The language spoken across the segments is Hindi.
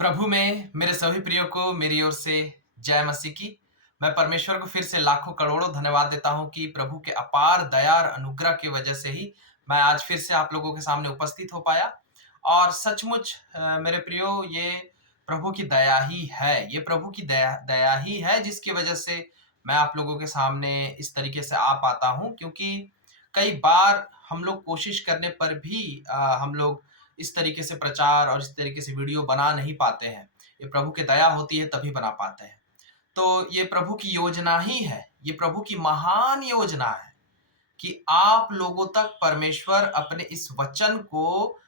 प्रभु में मेरे सभी प्रियो को मेरी ओर से जय मसीह की। मैं परमेश्वर को फिर से लाखों करोड़ों धन्यवाद देता हूँ कि प्रभु के अपार दया और अनुग्रह की वजह से ही मैं आज फिर से आप लोगों के सामने उपस्थित हो पाया। और सचमुच मेरे प्रियो, ये प्रभु की दया ही है। ये प्रभु की दया दया ही है जिसकी वजह से मैं आप लोगों के सामने इस तरीके से आ पाता हूँ, क्योंकि कई बार हम लोग कोशिश करने पर भी हम लोग इस तरीके से प्रचार और इस तरीके से वीडियो बना नहीं पाते हैं। ये प्रभु की दया होती है तभी बना पाते हैं। तो ये प्रभु की योजना ही है, ये प्रभु की महान योजना है कि आप लोगों तक परमेश्वर अपने इस वचन को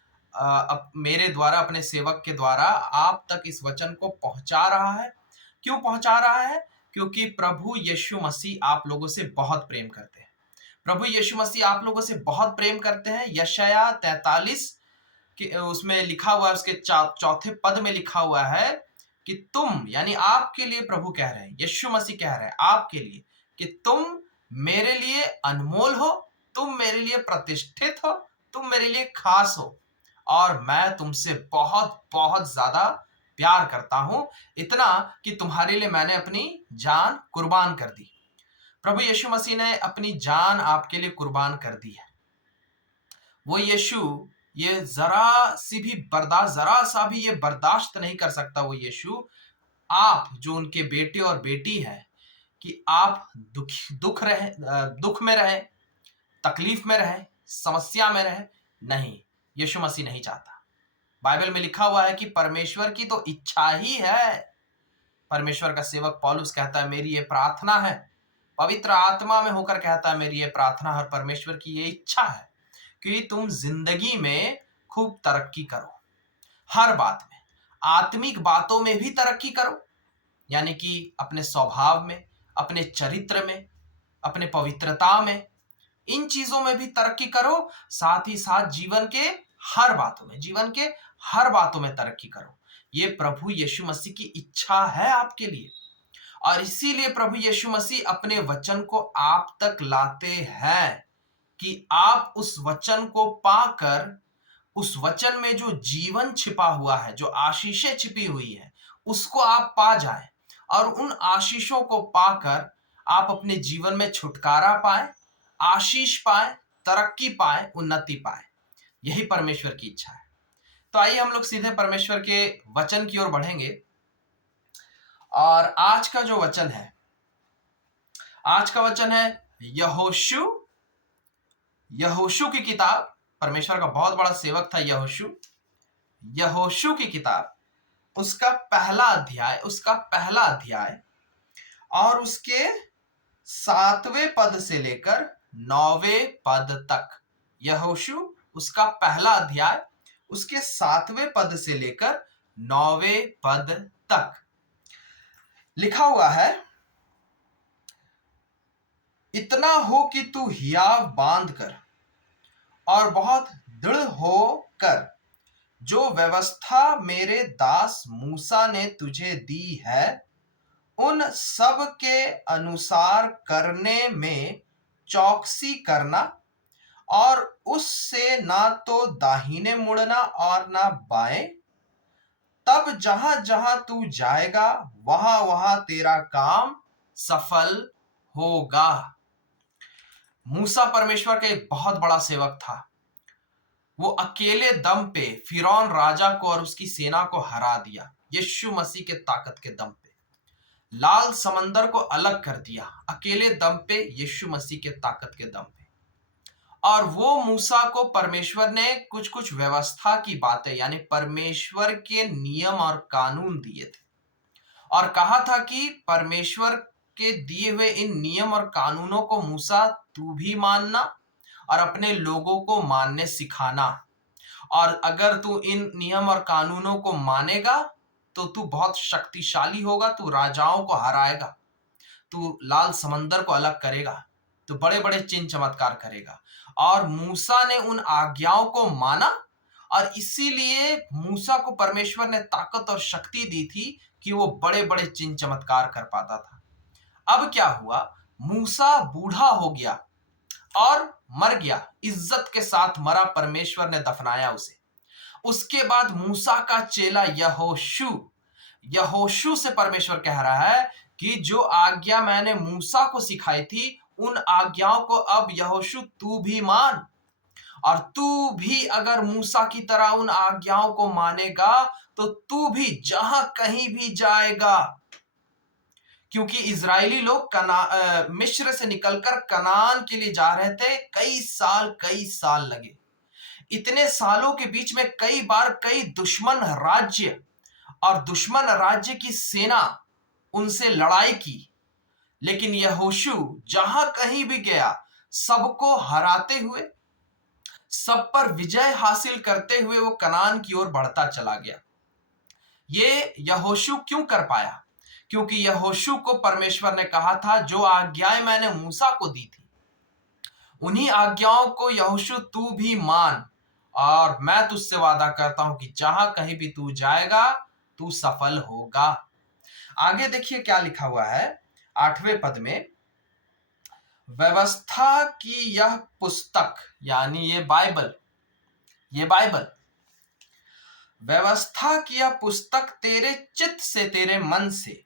मेरे द्वारा, अपने सेवक के द्वारा आप तक इस वचन को पहुंचा रहा है। क्यों पहुंचा रहा है? क्योंकि प्रभु यीशु मसीह आप लोगों से बहुत प्रेम करते हैं। प्रभु यीशु मसीह आप लोगों से बहुत प्रेम करते हैं। यशायाह 43 कि उसमें लिखा हुआ है, उसके चौथे पद में लिखा हुआ है कि तुम, यानी आपके लिए प्रभु कह रहे हैं, यीशु मसीह कह रहे हैं आपके लिए कि तुम मेरे लिए अनमोल हो, तुम मेरे लिए प्रतिष्ठित हो, तुम मेरे लिए खास हो, और मैं तुमसे बहुत बहुत ज्यादा प्यार करता हूं, इतना कि तुम्हारे लिए मैंने अपनी जान कुर्बान कर दी। प्रभु यीशु मसीह ने अपनी जान आपके लिए कुर्बान कर दी है। वो यीशु, ये जरा सा भी ये बर्दाश्त नहीं कर सकता वो यीशु, आप जो उनके बेटे और बेटी हैं, कि आप दुख में रहे, तकलीफ में रहे, समस्या में रहे। नहीं, यीशु मसीह नहीं चाहता। बाइबल में लिखा हुआ है कि परमेश्वर की तो इच्छा ही है। परमेश्वर का सेवक पौलुस कहता है, मेरी ये प्रार्थना है, पवित्र आत्मा में होकर कहता है, मेरी ये प्रार्थना है और परमेश्वर की ये इच्छा है कि तुम जिंदगी में खूब तरक्की करो, हर बात में, आत्मिक बातों में भी तरक्की करो, यानी कि अपने स्वभाव में, अपने चरित्र में, अपने पवित्रता में, इन चीजों में भी तरक्की करो। साथ ही साथ जीवन के हर बातों में तरक्की करो। ये प्रभु यीशु मसीह की इच्छा है आपके लिए, और इसीलिए प्रभु यीशु मसीह अपने वचन को आप तक लाते हैं कि आप उस वचन को पाकर, उस वचन में जो जीवन छिपा हुआ है, जो आशीषें छिपी हुई है, उसको आप पा जाएं, और उन आशीषों को पाकर आप अपने जीवन में छुटकारा पाएं, आशीष पाएं, तरक्की पाएं, उन्नति पाएं। यही परमेश्वर की इच्छा है। तो आइए हम लोग सीधे परमेश्वर के वचन की ओर बढ़ेंगे। और आज का जो वचन है, आज का वचन है यहोशू की किताब। परमेश्वर का बहुत बड़ा सेवक था यहोशू की किताब, उसका पहला अध्याय और उसके 7वें पद से लेकर 9वें पद तक। यहोशू उसका पहला अध्याय, उसके 7वें पद से लेकर 9वें पद तक लिखा हुआ है, इतना हो कि तू हियाव बांध कर और बहुत दृढ़ हो कर जो व्यवस्था मेरे दास मूसा ने तुझे दी है, उन सब के अनुसार करने में चौकसी करना, और उससे ना तो दाहिने मुड़ना और ना बाएं। तब जहां जहां तू जाएगा वहां वहां तेरा काम सफल होगा। मूसा परमेश्वर का एक बहुत बड़ा सेवक था। वो अकेले दम पे फिरौन राजा को और उसकी सेना को हरा दिया, यीशु मसीह के ताकत के दम पे। लाल समंदर को अलग कर दिया अकेले दम पे, यीशु मसीह के ताकत के दम पे। और वो मूसा को परमेश्वर ने कुछ कुछ व्यवस्था की बातें, यानी परमेश्वर के नियम और कानून दिए थे, और कहा था कि परमेश्वर के दिए हुए इन नियम और कानूनों को मूसा तू भी मानना और अपने लोगों को मानने सिखाना। और अगर तू इन नियम और कानूनों को मानेगा तो तू बहुत शक्तिशाली होगा, तू राजाओं को हराएगा, तू लाल समंदर को अलग करेगा, तू बड़े बड़े चिन्ह चमत्कार करेगा। और मूसा ने उन आज्ञाओं को माना, और इसीलिए मूसा को परमेश्वर ने ताकत और शक्ति दी थी कि वो बड़े बड़े चिन्ह चमत्कार कर पाता था। अब क्या हुआ, मूसा बूढ़ा हो गया और मर गया, इज्जत के साथ मरा, परमेश्वर ने दफनाया उसे। उसके बाद मूसा का चेला यहोशू, यहोशू से परमेश्वर कह रहा है कि जो आज्ञा मैंने मूसा को सिखाई थी, उन आज्ञाओं को अब यहोशू तू भी मान, और तू भी अगर मूसा की तरह उन आज्ञाओं को मानेगा तो तू भी जहां कहीं भी जाएगा। क्योंकि इजरायली लोग मिस्र से निकलकर कनान के लिए जा रहे थे, कई साल लगे। इतने सालों के बीच में कई बार कई दुश्मन राज्य और दुश्मन राज्य की सेना उनसे लड़ाई की, लेकिन यहोशू जहां कहीं भी गया सबको हराते हुए, सब पर विजय हासिल करते हुए वो कनान की ओर बढ़ता चला गया। ये यहोशू क्यों कर पाया? क्योंकि यहोशू को परमेश्वर ने कहा था, जो आज्ञाएं मैंने मूसा को दी थी उन्हीं आज्ञाओं को यहोशू तू भी मान, और मैं तुझसे वादा करता हूं कि जहां कहीं भी तू जाएगा तू सफल होगा। आगे देखिए क्या लिखा हुआ है 8वें पद में, व्यवस्था की यह पुस्तक, यानी ये बाइबल, व्यवस्था की यह पुस्तक तेरे चित्त से, तेरे मन से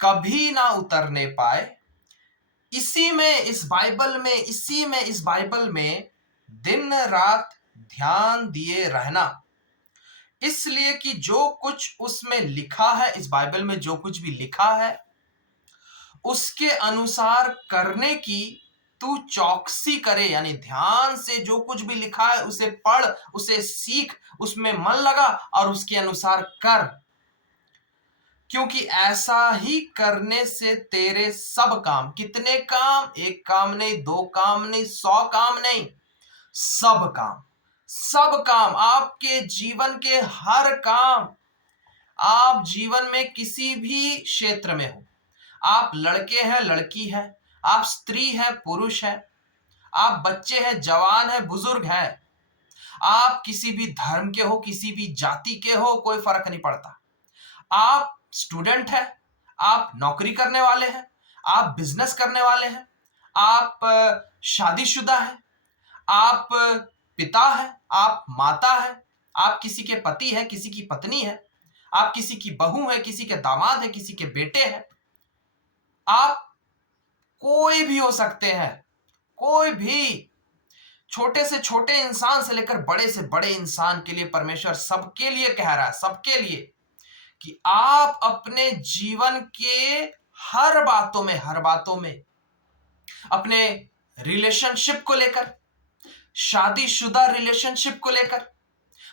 कभी ना उतरने पाए। इसी में, इस बाइबल में दिन रात ध्यान दिए रहना, इसलिए कि जो कुछ उसमें लिखा है, इस बाइबल में जो कुछ भी लिखा है उसके अनुसार करने की तू चौकसी करे। यानी ध्यान से जो कुछ भी लिखा है उसे पढ़, उसे सीख, उसमें मन लगा और उसके अनुसार कर, क्योंकि ऐसा ही करने से तेरे सब काम, कितने काम? एक काम नहीं, दो काम नहीं, 100 काम नहीं, सब काम, सब काम, आपके जीवन के हर काम, आप जीवन में किसी भी क्षेत्र में हो, आप लड़के हैं, लड़की है, आप स्त्री हैं, पुरुष हैं, आप बच्चे हैं, जवान हैं, बुजुर्ग हैं, आप किसी भी धर्म के हो, किसी भी जाति के हो, कोई फर्क नहीं पड़ता। आप स्टूडेंट हैं, आप नौकरी करने वाले हैं, आप बिजनेस करने वाले हैं, आप शादीशुदा हैं, आप पिता हैं, आप माता हैं, आप किसी के पति हैं, किसी की पत्नी है, आप किसी की बहू है, किसी के दामाद है, किसी के बेटे हैं, आप कोई भी हो सकते हैं, कोई भी, छोटे से छोटे इंसान से लेकर बड़े से बड़े इंसान के लिए परमेश्वर सबके लिए कह रहा है, सबके लिए, कि आप अपने जीवन के हर बातों में अपने रिलेशनशिप को लेकर, शादीशुदा रिलेशनशिप को लेकर,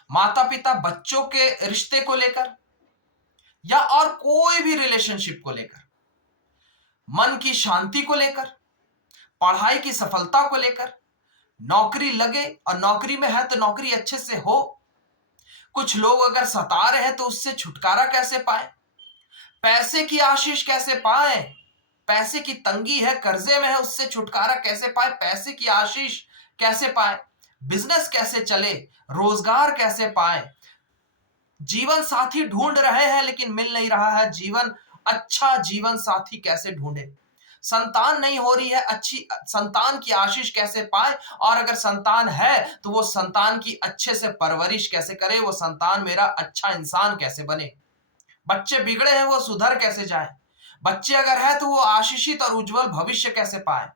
माता पिता बच्चों के रिश्ते को लेकर, या और कोई भी रिलेशनशिप को लेकर, मन की शांति को लेकर, पढ़ाई की सफलता को लेकर, नौकरी लगे और नौकरी में है तो नौकरी अच्छे से हो, कुछ लोग अगर सता रहे हैं तो उससे छुटकारा कैसे पाए, पैसे की आशीष कैसे पाए, पैसे की तंगी है, कर्जे में है, उससे छुटकारा कैसे पाए, पैसे की आशीष कैसे पाए, बिजनेस कैसे चले, रोजगार कैसे पाए, जीवन साथी ढूंढ रहे हैं लेकिन मिल नहीं रहा है, अच्छा जीवन साथी कैसे ढूंढे, संतान नहीं हो रही है, अच्छी संतान की आशीष कैसे पाए, और अगर संतान है तो वो संतान की अच्छे से परवरिश कैसे करे, वो संतान मेरा अच्छा इंसान कैसे बने, बच्चे बिगड़े हैं वो सुधर कैसे जाए, बच्चे अगर है तो वो आशीषित और उज्जवल भविष्य कैसे पाए,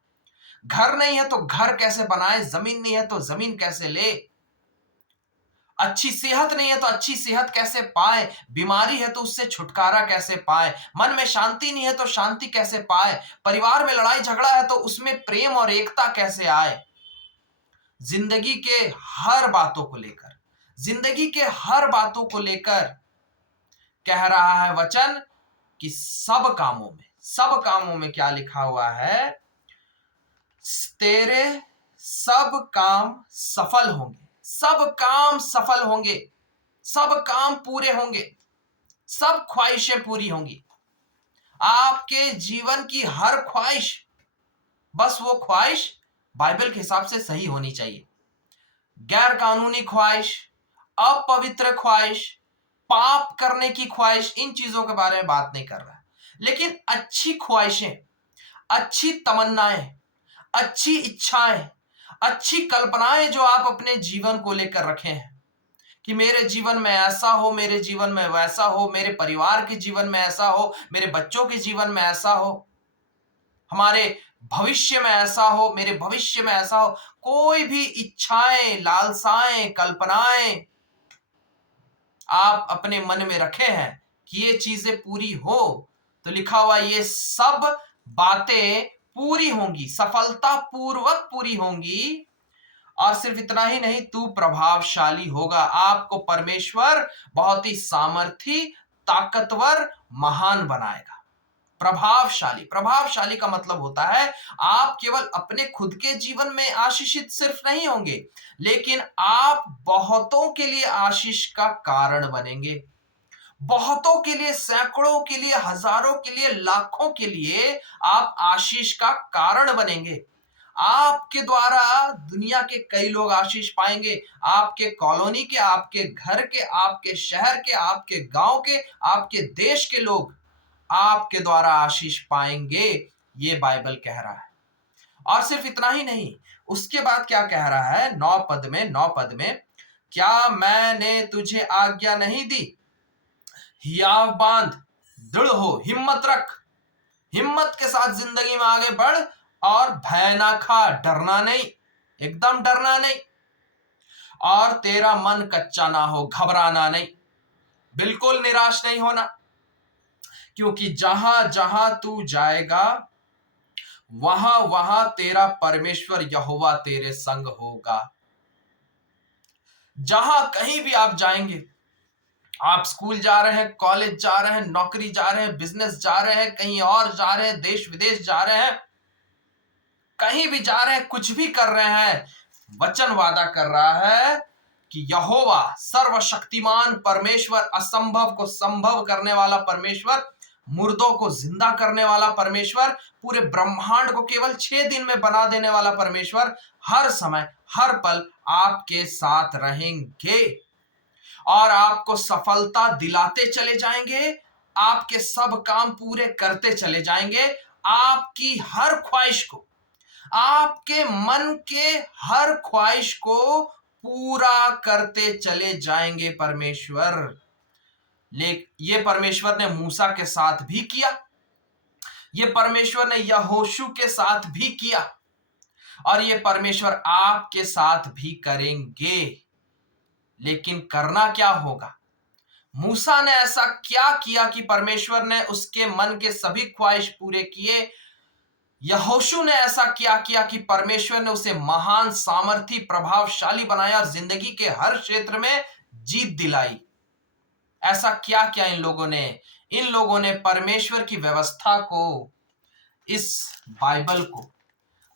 घर नहीं है तो घर कैसे बनाए, जमीन नहीं है तो जमीन कैसे ले, अच्छी सेहत नहीं है तो अच्छी सेहत कैसे पाए, बीमारी है तो उससे छुटकारा कैसे पाए, मन में शांति नहीं है तो शांति कैसे पाए, परिवार में लड़ाई झगड़ा है तो उसमें प्रेम और एकता कैसे आए। जिंदगी के हर बातों को लेकर, जिंदगी के हर बातों को लेकर कह रहा है वचन कि सब कामों में क्या लिखा हुआ है, तेरे सब काम सफल होंगे, सब काम सफल होंगे, सब काम पूरे होंगे, सब ख्वाहिशें पूरी होंगी, आपके जीवन की हर ख्वाहिश, बस वो ख्वाहिश बाइबल के हिसाब से सही होनी चाहिए। गैर कानूनी ख्वाहिश, अपवित्र ख्वाहिश, पाप करने की ख्वाहिश, इन चीजों के बारे में बात नहीं कर रहा है, लेकिन अच्छी ख्वाहिशें, अच्छी तमन्नाएं, अच्छी इच्छाएं, अच्छी कल्पनाएं जो आप अपने जीवन को लेकर रखे हैं, कि मेरे जीवन में ऐसा हो, मेरे जीवन में वैसा हो, मेरे परिवार के जीवन में ऐसा हो, मेरे बच्चों के जीवन में ऐसा हो, हमारे भविष्य में ऐसा हो, मेरे भविष्य में ऐसा हो। कोई भी इच्छाएं, लालसाएं, कल्पनाएं आप अपने मन में रखे हैं कि ये चीजें पूरी हो, तो लिखा हुआ ये सब बातें पूरी होंगी, सफलता पूर्वक पूरी होंगी। और सिर्फ इतना ही नहीं, तू प्रभावशाली होगा। आपको परमेश्वर बहुत ही सामर्थी, ताकतवर, महान बनाएगा। प्रभावशाली, प्रभावशाली का मतलब होता है आप केवल अपने खुद के जीवन में आशीषित सिर्फ नहीं होंगे, लेकिन आप बहुतों के लिए आशीष का कारण बनेंगे। बहुतों के लिए, सैकड़ों के लिए, हजारों के लिए, लाखों के लिए आप आशीष का कारण बनेंगे। आपके द्वारा दुनिया के कई लोग आशीष पाएंगे। आपके कॉलोनी के, आपके घर के, आपके शहर के, आपके गांव के, आपके देश के लोग आपके द्वारा आशीष पाएंगे, ये बाइबल कह रहा है। और सिर्फ इतना ही नहीं, उसके बाद क्या कह रहा है, 9 पद में, क्या मैंने तुझे आज्ञा नहीं दी, हियाव बांध, दृढ़ हो, हिम्मत रख, हिम्मत के साथ जिंदगी में आगे बढ़ और भय ना खा, डरना नहीं, एकदम डरना नहीं। और तेरा मन कच्चा ना हो, घबराना नहीं, बिल्कुल निराश नहीं होना, क्योंकि जहां जहां तू जाएगा वहां वहां तेरा परमेश्वर यहोवा तेरे संग होगा। जहां कहीं भी आप जाएंगे, आप स्कूल जा रहे हैं, कॉलेज जा रहे हैं, नौकरी जा रहे हैं, बिजनेस जा रहे हैं, कहीं और जा रहे हैं, देश विदेश जा रहे हैं, कहीं भी जा रहे हैं, कुछ भी कर रहे हैं, वचन वादा कर रहा है कि यहोवा सर्वशक्तिमान परमेश्वर, असंभव को संभव करने वाला परमेश्वर, मुर्दों को जिंदा करने वाला परमेश्वर, पूरे ब्रह्मांड को केवल 6 दिन में बना देने वाला परमेश्वर हर समय, हर पल आपके साथ रहेंगे और आपको सफलता दिलाते चले जाएंगे। आपके सब काम पूरे करते चले जाएंगे। आपकी हर ख्वाहिश को, आपके मन के हर ख्वाहिश को पूरा करते चले जाएंगे परमेश्वर। ये परमेश्वर ने मूसा के साथ भी किया, ये परमेश्वर ने यहोशू के साथ भी किया, और ये परमेश्वर आपके साथ भी करेंगे। लेकिन करना क्या होगा? मूसा ने ऐसा क्या किया कि परमेश्वर ने उसके मन के सभी ख्वाहिश पूरे किए? यहोशू ने ऐसा क्या किया कि परमेश्वर ने उसे महान, सामर्थी, प्रभावशाली बनाया और जिंदगी के हर क्षेत्र में जीत दिलाई? ऐसा क्या किया इन लोगों ने? इन लोगों ने परमेश्वर की व्यवस्था को, इस बाइबल को,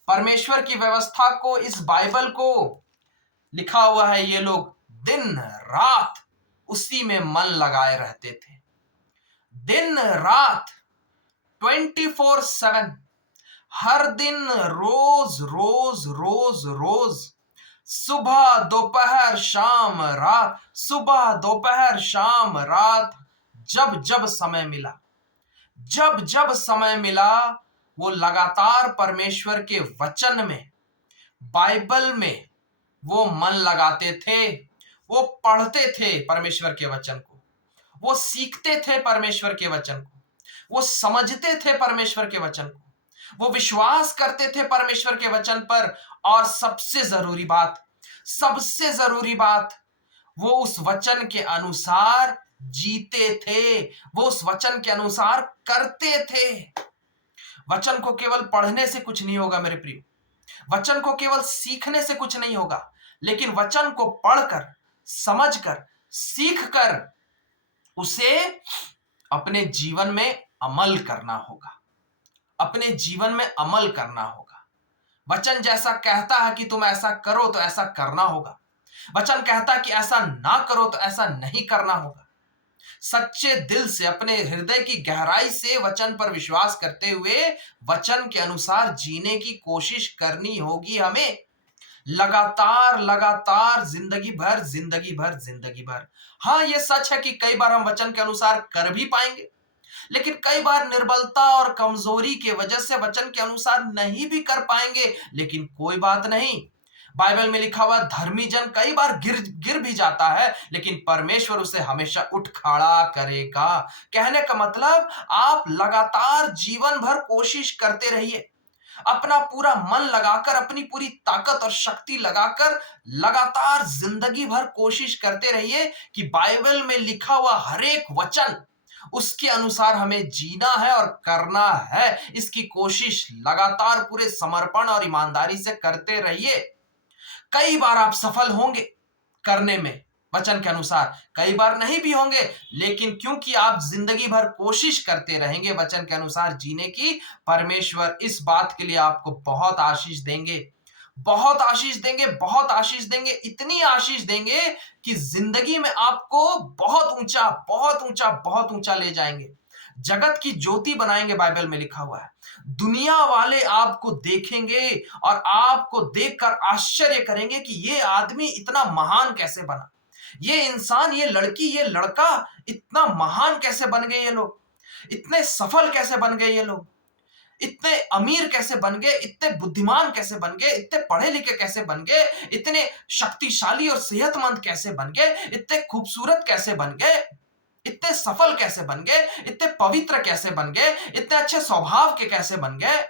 परमेश्वर की व्यवस्था को, इस बाइबल को, लिखा हुआ है, ये लोग दिन रात उसी में मन लगाए रहते थे। दिन रात 24/7, हर दिन, रोज रोज रोज रोज, सुबह दोपहर शाम रात, सुबह दोपहर शाम रात, जब जब समय मिला, जब जब समय मिला, वो लगातार परमेश्वर के वचन में, बाइबल में वो मन लगाते थे। वो पढ़ते थे परमेश्वर के वचन को, वो सीखते थे परमेश्वर के वचन को, वो समझते थे परमेश्वर के वचन को, वो विश्वास करते थे परमेश्वर के वचन पर। और सबसे जरूरी बात, सबसे जरूरी बात, वो उस वचन के अनुसार जीते थे, वो उस वचन के अनुसार करते थे। वचन को केवल पढ़ने से कुछ नहीं होगा मेरे प्रिय, वचन को केवल सीखने से कुछ नहीं होगा, लेकिन वचन को पढ़कर, समझकर, सीखकर उसे अपने जीवन में अमल करना होगा, अपने जीवन में अमल करना होगा। वचन जैसा कहता है कि तुम ऐसा करो तो ऐसा करना होगा, वचन कहता है कि ऐसा ना करो तो ऐसा नहीं करना होगा। सच्चे दिल से, अपने हृदय की गहराई से वचन पर विश्वास करते हुए वचन के अनुसार जीने की कोशिश करनी होगी हमें, लगातार लगातार, जिंदगी भर जिंदगी भर जिंदगी भर। हाँ, ये सच है कि कई बार हम वचन के अनुसार कर भी पाएंगे, लेकिन कई बार निर्बलता और कमजोरी की वजह से वचन के अनुसार नहीं भी कर पाएंगे। लेकिन कोई बात नहीं, बाइबल में लिखा हुआ धर्मी जन कई बार गिर गिर भी जाता है, लेकिन परमेश्वर उसे हमेशा उठ खड़ा करेगा। कहने का मतलब, आप लगातार जीवन भर कोशिश करते रहिए, अपना पूरा मन लगाकर, अपनी पूरी ताकत और शक्ति लगाकर लगातार जिंदगी भर कोशिश करते रहिए कि बाइबल में लिखा हुआ हर एक वचन, उसके अनुसार हमें जीना है और करना है। इसकी कोशिश लगातार पूरे समर्पण और ईमानदारी से करते रहिए। कई बार आप सफल होंगे करने में वचन के अनुसार, कई बार नहीं भी होंगे, लेकिन क्योंकि आप जिंदगी भर कोशिश करते रहेंगे वचन के अनुसार जीने की, परमेश्वर इस बात के लिए आपको बहुत आशीष देंगे, बहुत आशीष देंगे, बहुत आशीष देंगे, इतनी आशीष देंगे कि जिंदगी में आपको बहुत ऊंचा, बहुत ऊंचा, बहुत ऊंचा ले जाएंगे। जगत की ज्योति बनाएंगे, बाइबल में लिखा हुआ है। दुनिया वाले आपको देखेंगे और आपको देखकर आश्चर्य करेंगे कि ये आदमी इतना महान कैसे बना, ये इंसान, ये लड़की, ये लड़का इतना महान कैसे बन गए, ये लोग इतने सफल कैसे बन गए, ये लोग इतने अमीर कैसे बन गए, इतने बुद्धिमान कैसे बन गए, इतने पढ़े लिखे कैसे बन गए, इतने शक्तिशाली और सेहतमंद कैसे बन गए, इतने खूबसूरत कैसे बन गए, इतने सफल कैसे बन गए, इतने पवित्र कैसे बन गए, इतने अच्छे स्वभाव के कैसे बन गए।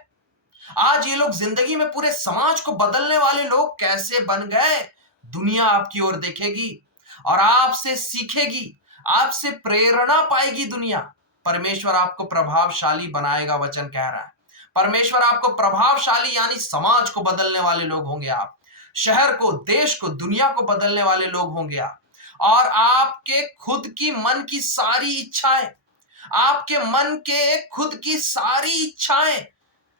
आज ये लोग जिंदगी में पूरे समाज को बदलने वाले लोग कैसे बन गए। दुनिया आपकी ओर देखेगी और आपसे सीखेगी, आपसे प्रेरणा पाएगी दुनिया। परमेश्वर आपको प्रभावशाली बनाएगा, वचन कह रहा है। परमेश्वर आपको प्रभावशाली यानी समाज को बदलने वाले लोग होंगे आप, शहर को, देश को, दुनिया को बदलने वाले लोग होंगे आप। और आपके खुद की मन की सारी इच्छाएं, आपके मन के खुद की सारी इच्छाएं,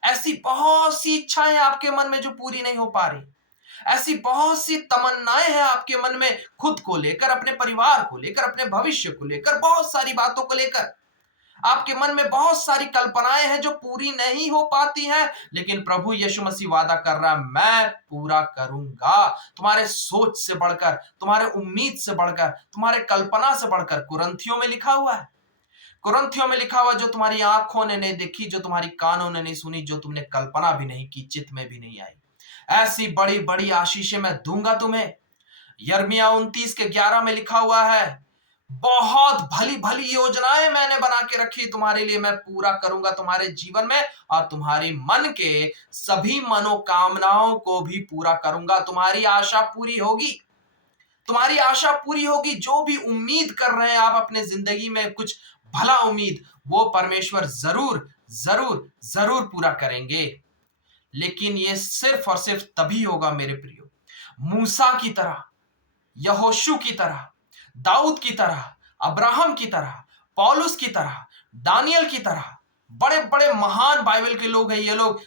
ऐसी बहुत सी इच्छाएं आपके मन में जो पूरी नहीं हो पा रही, ऐसी बहुत सी तमन्नाएं हैं आपके मन में, खुद को लेकर, अपने परिवार को लेकर, अपने भविष्य को लेकर, बहुत सारी बातों को लेकर आपके मन में बहुत सारी कल्पनाएं हैं जो पूरी नहीं हो पाती हैं। लेकिन प्रभु यीशु मसीह वादा कर रहा है, मैं पूरा करूंगा। तुम्हारे सोच से बढ़कर, तुम्हारे उम्मीद से बढ़कर, तुम्हारे कल्पना से बढ़कर। कुरिन्थियों में लिखा हुआ है, कुरिन्थियों में लिखा हुआ, जो तुम्हारी आंखों ने नहीं देखी, जो तुम्हारी कानों ने नहीं सुनी, जो तुमने कल्पना भी नहीं की, चित्त में भी नहीं आई, ऐसी बड़ी बड़ी आशीषें मैं दूंगा तुम्हें। यिर्मयाह 29:11 में लिखा हुआ है, बहुत भली भली योजनाएं मैंने बना के रखी तुम्हारे लिए, मैं पूरा करूंगा तुम्हारे जीवन में, और तुम्हारी मन के सभी मनोकामनाओं को भी पूरा करूंगा। तुम्हारी आशा पूरी होगी, तुम्हारी आशा पूरी होगी। जो भी उम्मीद कर रहे हैं आप अपने जिंदगी में, कुछ भला उम्मीद, वो परमेश्वर जरूर जरूर जरूर पूरा करेंगे। लेकिन ये सिर्फ और सिर्फ तभी होगा मेरे प्रियो, मूसा की तरह, यहोशू की तरह, दाऊद की तरह, अब्राहम की तरह, पौलुस की तरह, दानियल की तरह। बड़े बड़े महान बाइबल के लोग हैं ये लोग,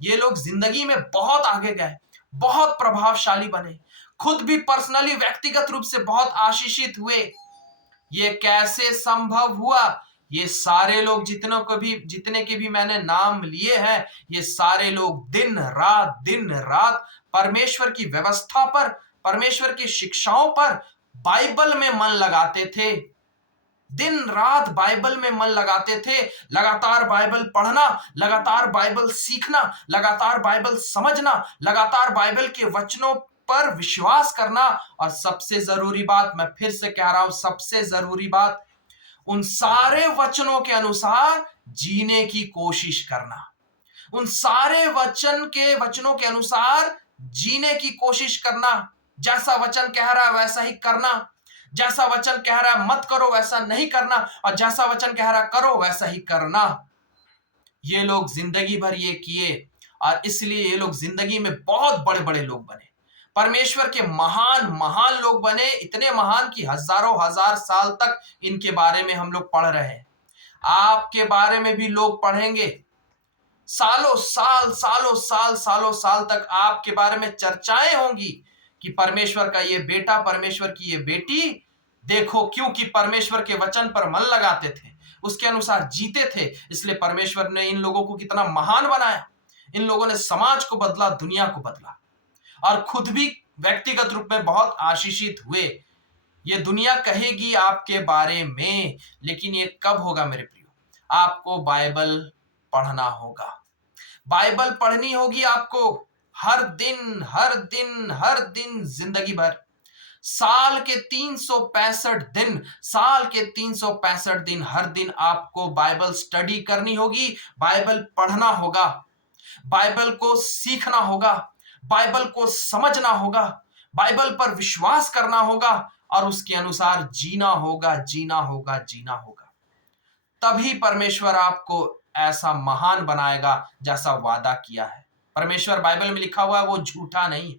ये लोग जिंदगी में बहुत आगे गए, बहुत प्रभावशाली बने, खुद भी पर्सनली, व्यक्तिगत रूप से बहुत आशीषित हुए। ये कैसे संभव हुआ? ये सारे लोग जितने के भी मैंने नाम लिए हैं, ये सारे लोग दिन रात परमेश्वर की व्यवस्था पर, परमेश्वर की शिक्षाओं पर, बाइबल में मन लगाते थे। दिन रात बाइबल में मन लगाते थे। लगातार बाइबल पढ़ना, लगातार बाइबल सीखना, लगातार बाइबल समझना, लगातार बाइबल के वचनों पर विश्वास करना, और सबसे जरूरी बात, मैं फिर से कह रहा हूं, सबसे जरूरी बात, उन सारे वचनों के अनुसार जीने की कोशिश करना। उन सारे वचनों के अनुसार जीने की कोशिश करना। जैसा वचन कह रहा है वैसा ही करना, जैसा वचन कह रहा है मत करो वैसा नहीं करना, और जैसा वचन कह रहा है करो वैसा ही करना। ये लोग जिंदगी भर ये किए, और इसलिए ये लोग जिंदगी में बहुत बड़े बड़े लोग बने, परमेश्वर के महान महान लोग बने। इतने महान कि हजारों हजार साल तक इनके बारे में हम लोग पढ़ रहे हैं। आपके बारे में भी लोग पढ़ेंगे, सालों साल तक आपके बारे में चर्चाएं होंगी कि परमेश्वर का ये बेटा, परमेश्वर की ये बेटी, देखो, क्योंकि परमेश्वर के वचन पर मन लगाते थे, उसके अनुसार जीते थे, इसलिए परमेश्वर ने इन लोगों को कितना महान बनाया। इन लोगों ने समाज को बदला, दुनिया को बदला, और खुद भी व्यक्तिगत रूप में बहुत आशीषित हुए। ये दुनिया कहेगी आपके बारे में, लेकिन ये कब होगा मेरे प्रियो? आपको बाइबल पढ़ना होगा, बाइबल पढ़नी होगी आपको। हर दिन हर दिन हर दिन जिंदगी भर, साल के 365 दिन, साल के 365 दिन हर दिन आपको बाइबल स्टडी करनी होगी, बाइबल पढ़ना होगा, बाइबल को सीखना होगा, बाइबल को समझना होगा, बाइबल पर विश्वास करना होगा और उसके अनुसार जीना होगा, जीना होगा, जीना होगा। तभी परमेश्वर आपको ऐसा महान बनाएगा जैसा वादा किया है। परमेश्वर बाइबल में लिखा हुआ है, वो झूठा नहीं है,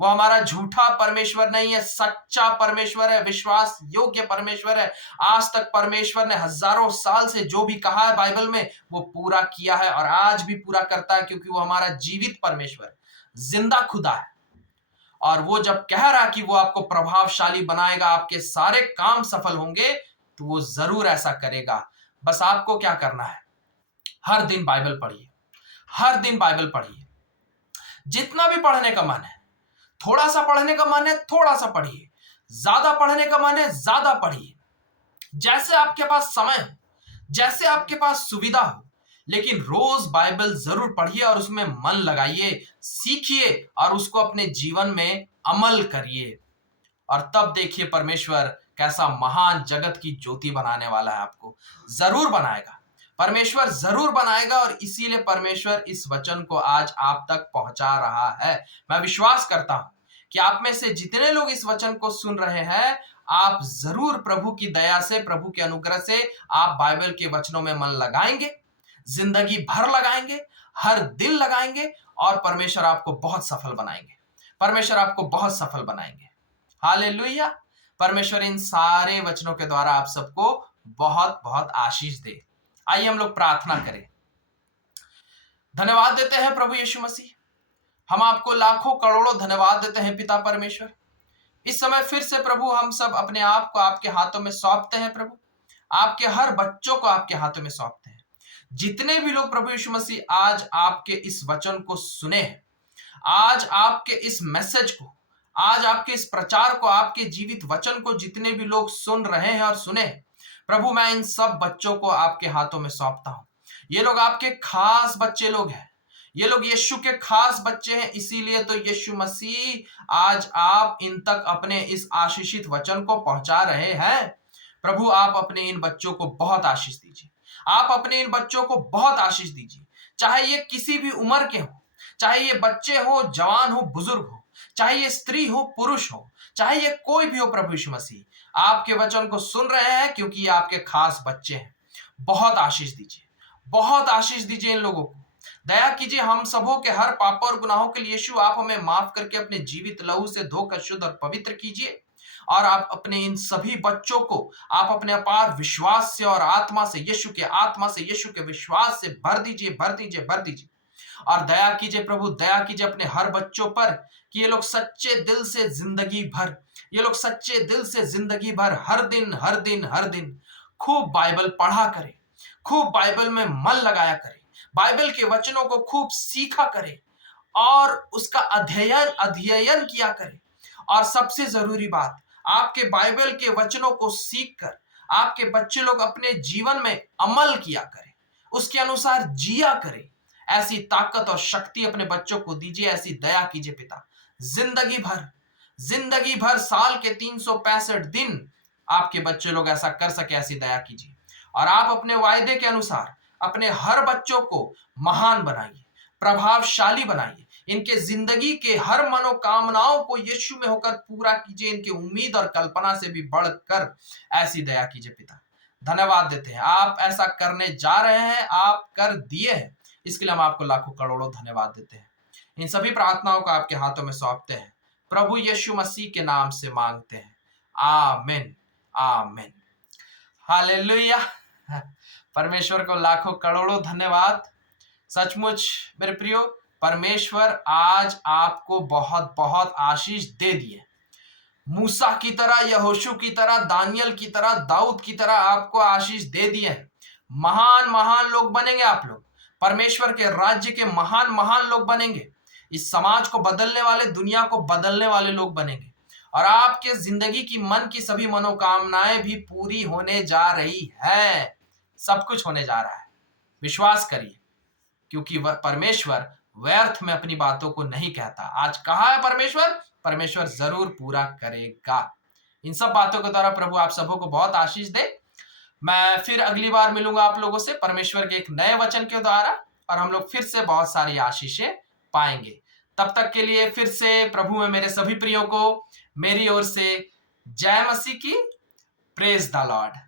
वो हमारा झूठा परमेश्वर नहीं है, सच्चा परमेश्वर है, विश्वास योग्य परमेश्वर है। आज तक परमेश्वर ने हजारों साल से जो भी कहा है बाइबल में वो पूरा किया है और आज भी पूरा करता है, क्योंकि वो हमारा जीवित परमेश्वर है, जिंदा खुदा है। और वो जब कह रहा कि वो आपको प्रभावशाली बनाएगा, आपके सारे काम सफल होंगे, तो वो जरूर ऐसा करेगा। बस आपको क्या करना है, हर दिन बाइबल पढ़िए, हर दिन बाइबल पढ़िए, जितना भी पढ़ने का मन है। थोड़ा सा पढ़ने का मन है, थोड़ा सा पढ़िए, ज्यादा पढ़ने का मन है, ज्यादा पढ़िए, जैसे आपके पास समय हो, जैसे आपके पास सुविधा हो, लेकिन रोज बाइबल जरूर पढ़िए और उसमें मन लगाइए, सीखिए और उसको अपने जीवन में अमल करिए। और तब देखिए परमेश्वर कैसा महान जगत की ज्योति बनाने वाला है, आपको जरूर बनाएगा, परमेश्वर जरूर बनाएगा। और इसीलिए परमेश्वर इस वचन को आज आप तक पहुंचा रहा है। मैं विश्वास करता हूं कि आप में से जितने लोग इस वचन को सुन रहे हैं, आप जरूर प्रभु की दया से, प्रभु के अनुग्रह से आप बाइबल के वचनों में मन लगाएंगे, जिंदगी भर लगाएंगे, हर दिन लगाएंगे और परमेश्वर आपको बहुत सफल बनाएंगे, परमेश्वर आपको बहुत सफल बनाएंगे। हालेलुया। परमेश्वर इन सारे वचनों के द्वारा आप सबको बहुत बहुत आशीष दे। आइए हम लोग प्रार्थना करें। धन्यवाद देते हैं प्रभु यीशु मसीह, हम आपको लाखों करोड़ों धन्यवाद देते हैं पिता परमेश्वर। इस समय फिर से प्रभु हम सब अपने आप को आपके हाथों में सौंपते हैं प्रभु, आपके हर बच्चों को आपके हाथों में सौंपते हैं। जितने भी लोग प्रभु यीशु मसीह आज आपके इस वचन को सुने हैं, आज आपके इस मैसेज को, आज आपके इस प्रचार को, आपके जीवित वचन को जितने भी लोग सुन रहे हैं और सुने, प्रभु मैं इन सब बच्चों को आपके हाथों में सौंपता हूं। ये लोग आपके खास बच्चे लोग हैं, ये लोग यीशु के खास बच्चे हैं, इसीलिए तो यीशु मसीह आज आप इन तक अपने इस आशीषित वचन को पहुंचा रहे हैं। प्रभु आप अपने इन बच्चों को बहुत आशीष दीजिए, आप अपने इन बच्चों को बहुत आशीष दीजिए, चाहे ये किसी भी उम्र के हो, चाहे ये बच्चे हो, जवान हो, बुजुर्ग हो, चाहे ये स्त्री हो, पुरुष हो, चाहे ये कोई भी हो, प्रभु यीशु मसीह आपके वचन को सुन रहे हैं क्योंकि ये आपके खास बच्चे हैं। बहुत आशीष दीजिए, बहुत आशीष दीजिए इन लोगों को, दया कीजिए हम सबों के हर पाप और गुनाहों के लिए यीशु आप हमें माफ करके अपने जीवित लहू से धोकर शुद्ध और पवित्र कीजिए। और आप अपने इन सभी बच्चों को आप अपने अपार विश्वास से और आत्मा से, यीशु के आत्मा से, यीशु के विश्वास से भर दीजिए, भर दीजिए, भर दीजिए। और दया कीजिए प्रभु, दया कीजिए अपने हर बच्चों पर कि ये लोग सच्चे दिल से जिंदगी भर, ये लोग सच्चे दिल से जिंदगी भर हर दिन हर दिन हर दिन खूब बाइबल पढ़ा करें, खूब बाइबल में मन लगाया करें, बाइबल के वचनों को खूब सीखा करें और उसका अध्ययन अध्ययन किया करें। और सबसे जरूरी बात, आपके बाइबल के वचनों को सीखकर आपके बच्चे लोग अपने जीवन में अमल किया करें, उसके अनुसार जिया करें। ऐसी ताकत और शक्ति अपने बच्चों को दीजिए, ऐसी दया कीजिए पिता। जिंदगी भर, जिंदगी भर साल के 365 दिन आपके बच्चे लोग ऐसा कर सके, ऐसी दया कीजिए। और आप अपने वायदे के अनुसार अपने हर बच्चों को महान बनाइए, प्रभावशाली बनाइए, इनके जिंदगी के हर मनोकामनाओं को यीशु में होकर पूरा कीजिए, इनकी उम्मीद और कल्पना से भी बढ़कर ऐसी दया कीजिए पिता। धन्यवाद देते हैं, आप ऐसा करने जा रहे हैं, आप कर दिए हैं, इसके लिए हम आपको लाखों करोड़ों धन्यवाद देते हैं। इन सभी प्रार्थनाओं को आपके हाथों में सौंपते हैं, प्रभु यीशु मसीह के नाम से मांगते हैं, आमीन, आमीन। हालेलुया। परमेश्वर को लाखों करोड़ों धन्यवाद। सचमुच मेरे प्रियो, परमेश्वर आज आपको बहुत बहुत आशीष दे दिए। मूसा की तरह, यहोशू की तरह, दानियल की तरह, दाऊद की तरह आपको आशीष दे दिए हैं। महान महान लोग बनेंगे आप लोग, परमेश्वर के राज्य के महान महान लोग बनेंगे, इस समाज को बदलने वाले, दुनिया को बदलने वाले लोग बनेंगे। और आपके जिंदगी की मन की सभी मनोकामनाएं भी पूरी होने जा रही है, सब कुछ होने जा रहा है। विश्वास करिए, क्योंकि वह परमेश्वर व्यर्थ में अपनी बातों को नहीं कहता। आज कहा है परमेश्वर, परमेश्वर जरूर पूरा करेगा। इन सब बातों के द्वारा प्रभु आप सबों को बहुत आशीष दे। मैं फिर अगली बार मिलूंगा आप लोगों से परमेश्वर के एक नए वचन के द्वारा, और हम लोग फिर से बहुत सारी आशीषें पाएंगे। तब तक के लिए फिर से प्रभु में मेरे सभी प्रियो को मेरी ओर से जय मसीह की। Praise the Lord.